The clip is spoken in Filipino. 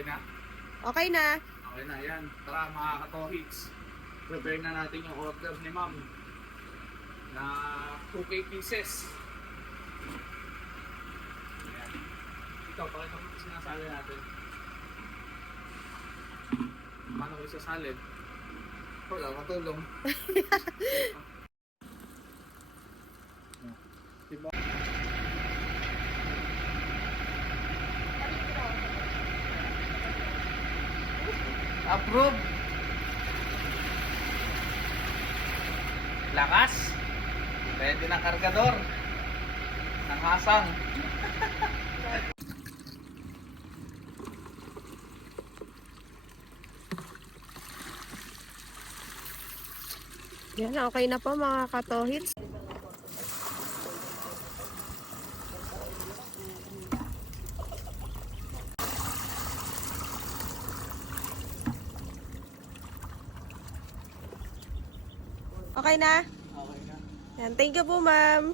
Okay na? Okay na. Okay na, yan. Tara mga katohits. Prepare na natin yung order ni ma'am na 2K pieces. Ayan. Ikaw, pakita mo yung sinasali natin. Paano ko isasalid? Wala, matulong. Diba? Approve. Lakas. Pwede ng kargador. Ng hasang. Yan, okay na po mga katohits. Okay na? Okay na. Yan, thank you po ma'am.